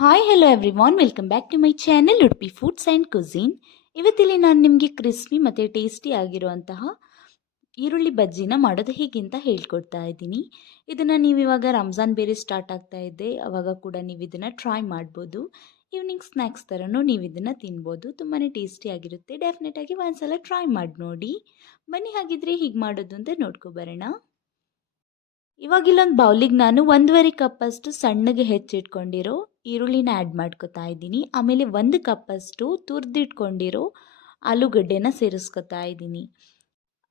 Hi hello everyone, welcome back to my channel Udupi foods and cuisine. ಇವತ್ತಿಲ್ಲಿ ನಾನು ನಿಮಗೆ crispy ಮತ್ತು ಟೇಸ್ಟಿ ಆಗಿರುವಂತಹ ಈರುಳ್ಳಿ ಬಜ್ಜಿನ ಮಾಡೋದು ಹೇಗೆ ಅಂತ ಹೇಳ್ಕೊಡ್ತಾ ಇದ್ದೀನಿ. ಇದನ್ನು ನೀವು ಇವಾಗ ರಂಜಾನ್ ಬೇರೆ ಸ್ಟಾರ್ಟ್ ಆಗ್ತಾ ಇದೆ, ಅವಾಗ ಕೂಡ ನೀವು ಇದನ್ನು ಟ್ರೈ ಮಾಡ್ಬೋದು. ಈವ್ನಿಂಗ್ ಸ್ನ್ಯಾಕ್ಸ್ ಥರನೂ ನೀವು ಇದನ್ನು ತಿನ್ಬೋದು. ತುಂಬಾ ಟೇಸ್ಟಿ ಆಗಿರುತ್ತೆ. ಡೆಫಿನೆಟಾಗಿ ಒಂದ್ಸಲ ಟ್ರೈ ಮಾಡಿ ನೋಡಿ. ಬನ್ನಿ ಹಾಗಿದ್ರೆ ಹೀಗೆ ಮಾಡೋದು ಅಂತ ನೋಡ್ಕೊಬರೋಣ. ಇವಾಗ ಇಲ್ಲೊಂದು ಬೌಲಿಗೆ ನಾನು 1.5 ಕಪ್ಪಷ್ಟು ಸಣ್ಣಗೆ ಹೆಚ್ಚಿಟ್ಕೊಂಡಿರೋ ಈರುಳ್ಳಿನ ಆ್ಯಡ್ ಮಾಡ್ಕೊತಾ ಇದ್ದೀನಿ. ಆಮೇಲೆ 1 ಕಪ್ಪಷ್ಟು ತುರಿದಿಟ್ಕೊಂಡಿರೋ ಆಲೂಗಡ್ಡೆನ ಸೇರಿಸ್ಕೊತಾ ಇದ್ದೀನಿ.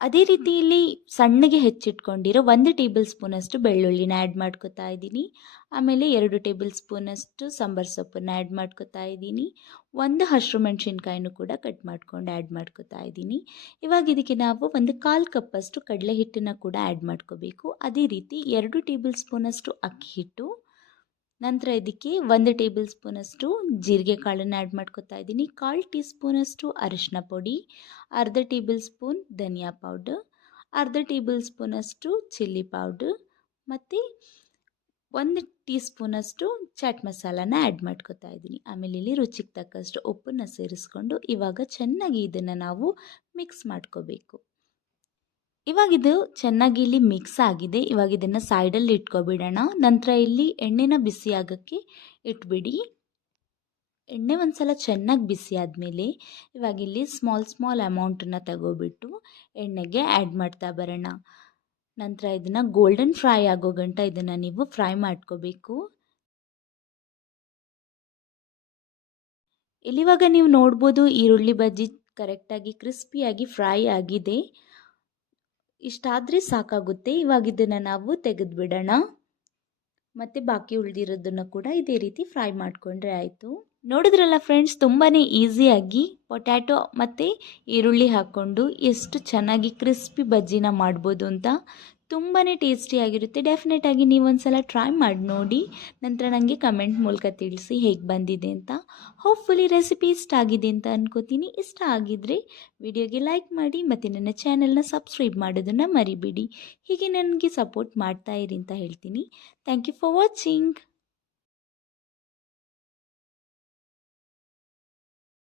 ಅದೇ ರೀತಿ ಇಲ್ಲಿ ಸಣ್ಣಗೆ ಹೆಚ್ಚಿಟ್ಕೊಂಡಿರೋ 1 ಟೇಬಲ್ ಸ್ಪೂನಷ್ಟು ಬೆಳ್ಳುಳ್ಳಿನ ಆ್ಯಡ್ ಮಾಡ್ಕೊತಾ ಇದ್ದೀನಿ. ಆಮೇಲೆ 2 ಟೇಬಲ್ ಸ್ಪೂನಷ್ಟು ಸಾಂಬಾರು ಸೊಪ್ಪನ್ನು ಆ್ಯಡ್ ಮಾಡ್ಕೊತಾ ಇದ್ದೀನಿ. 1 ಹಸಿರು ಮೆಣಸಿನ್ಕಾಯಿನೂ ಕೂಡ ಕಟ್ ಮಾಡ್ಕೊಂಡು ಆ್ಯಡ್ ಮಾಡ್ಕೊತಾ ಇದ್ದೀನಿ. ಇವಾಗ ಇದಕ್ಕೆ ನಾವು 1/4 ಕಪ್ಪಷ್ಟು ಕಡಲೆ ಹಿಟ್ಟನ್ನು ಕೂಡ ಆ್ಯಡ್ ಮಾಡ್ಕೋಬೇಕು. ಅದೇ ರೀತಿ 2 ಟೇಬಲ್ ಸ್ಪೂನಷ್ಟು ಅಕ್ಕಿ ಹಿಟ್ಟು, ನಂತರ ಇದಕ್ಕೆ 1 ಟೇಬಲ್ ಸ್ಪೂನಷ್ಟು ಜೀರಿಗೆ ಕಾಳನ್ನು ಆ್ಯಡ್ ಮಾಡ್ಕೊತಾ ಇದ್ದೀನಿ. 1/4 ಟೀ ಸ್ಪೂನಷ್ಟು ಅರಿಶಿನ ಪುಡಿ, ಅರ್ಧ ಟೇಬಲ್ ಸ್ಪೂನ್ ಧನಿಯಾ ಪೌಡರ್, ಅರ್ಧ ಟೇಬಲ್ ಸ್ಪೂನಷ್ಟು ಚಿಲ್ಲಿ ಪೌಡರ್ ಮತ್ತು 1 ಟೀ ಸ್ಪೂನಷ್ಟು ಚಾಟ್ ಮಸಾಲಾನ ಆ್ಯಡ್ ಮಾಡ್ಕೊತಾ ಇದ್ದೀನಿ. ಆಮೇಲೆ ಇಲ್ಲಿ ರುಚಿಗೆ ತಕ್ಕಷ್ಟು ಉಪ್ಪನ್ನು ಸೇರಿಸ್ಕೊಂಡು ಇವಾಗ ಚೆನ್ನಾಗಿ ಇದನ್ನು ನಾವು ಮಿಕ್ಸ್ ಮಾಡ್ಕೋಬೇಕು. ಇವಾಗಿದು ಚೆನ್ನಾಗಿ ಇಲ್ಲಿ ಮಿಕ್ಸ್ ಆಗಿದೆ. ಇವಾಗ ಇದನ್ನು ಸೈಡಲ್ಲಿ ಇಟ್ಕೊಬಿಡೋಣ. ನಂತರ ಇಲ್ಲಿ ಎಣ್ಣೆನ ಬಿಸಿ ಆಗೋಕ್ಕೆ ಇಟ್ಬಿಡಿ. ಎಣ್ಣೆ ಒಂದ್ಸಲ ಚೆನ್ನಾಗಿ ಬಿಸಿ ಆದಮೇಲೆ ಇವಾಗ ಇಲ್ಲಿ ಸ್ಮಾಲ್ ಅಮೌಂಟನ್ನು ತಗೋಬಿಟ್ಟು ಎಣ್ಣೆಗೆ ಆ್ಯಡ್ ಮಾಡ್ತಾ ಬರೋಣ. ನಂತರ ಇದನ್ನು ಗೋಲ್ಡನ್ ಫ್ರೈ ಆಗೋ ಗಂಟ ಇದನ್ನು ನೀವು ಫ್ರೈ ಮಾಡ್ಕೋಬೇಕು. ಇಲ್ಲಿವಾಗ ನೀವು ನೋಡ್ಬೋದು ಈರುಳ್ಳಿ ಬಜ್ಜಿ ಕರೆಕ್ಟಾಗಿ ಕ್ರಿಸ್ಪಿಯಾಗಿ ಫ್ರೈ ಆಗಿದೆ. ಇಷ್ಟಾದರೆ ಸಾಕಾಗುತ್ತೆ. ಇವಾಗ ಇದನ್ನು ನಾವು ತೆಗೆದುಬಿಡೋಣ. ಮತ್ತು ಬಾಕಿ ಉಳಿದಿರೋದನ್ನು ಕೂಡ ಇದೇ ರೀತಿ ಫ್ರೈ ಮಾಡಿಕೊಂಡ್ರೆ ಆಯಿತು. ನೋಡಿದ್ರಲ್ಲ ಫ್ರೆಂಡ್ಸ್, ತುಂಬಾ ಈಸಿಯಾಗಿ ಪೊಟ್ಯಾಟೊ ಮತ್ತು ಈರುಳ್ಳಿ ಹಾಕ್ಕೊಂಡು ಎಷ್ಟು ಚೆನ್ನಾಗಿ ಕ್ರಿಸ್ಪಿ ಬಜ್ಜಿನ ಮಾಡ್ಬೋದು ಅಂತ. ತುಂಬಾ ಟೇಸ್ಟಿಯಾಗಿರುತ್ತೆ. ಡೆಫಿನೆಟಾಗಿ ನೀವು ಒಂದ್ಸಲ ಟ್ರೈ ಮಾಡಿ ನೋಡಿ. ನಂತರ ನನಗೆ ಕಮೆಂಟ್ ಮೂಲಕ ತಿಳಿಸಿ ಹೇಗೆ ಬಂದಿದೆ ಅಂತ. ಹೋಪ್ಫುಲಿ ರೆಸಿಪಿ ಇಷ್ಟ ಆಗಿದೆ ಅಂತ ಅನ್ಕೋತೀನಿ. ಇಷ್ಟ ಆಗಿದ್ದರೆ ವಿಡಿಯೋಗೆ ಲೈಕ್ ಮಾಡಿ ಮತ್ತು ನನ್ನ ಚಾನೆಲ್ನ ಸಬ್ಸ್ಕ್ರೈಬ್ ಮಾಡೋದನ್ನು ಮರಿಬೇಡಿ. ಹೀಗೆ ನನಗೆ ಸಪೋರ್ಟ್ ಮಾಡ್ತಾ ಇರಿ ಅಂತ ಹೇಳ್ತೀನಿ. Thank you for watching.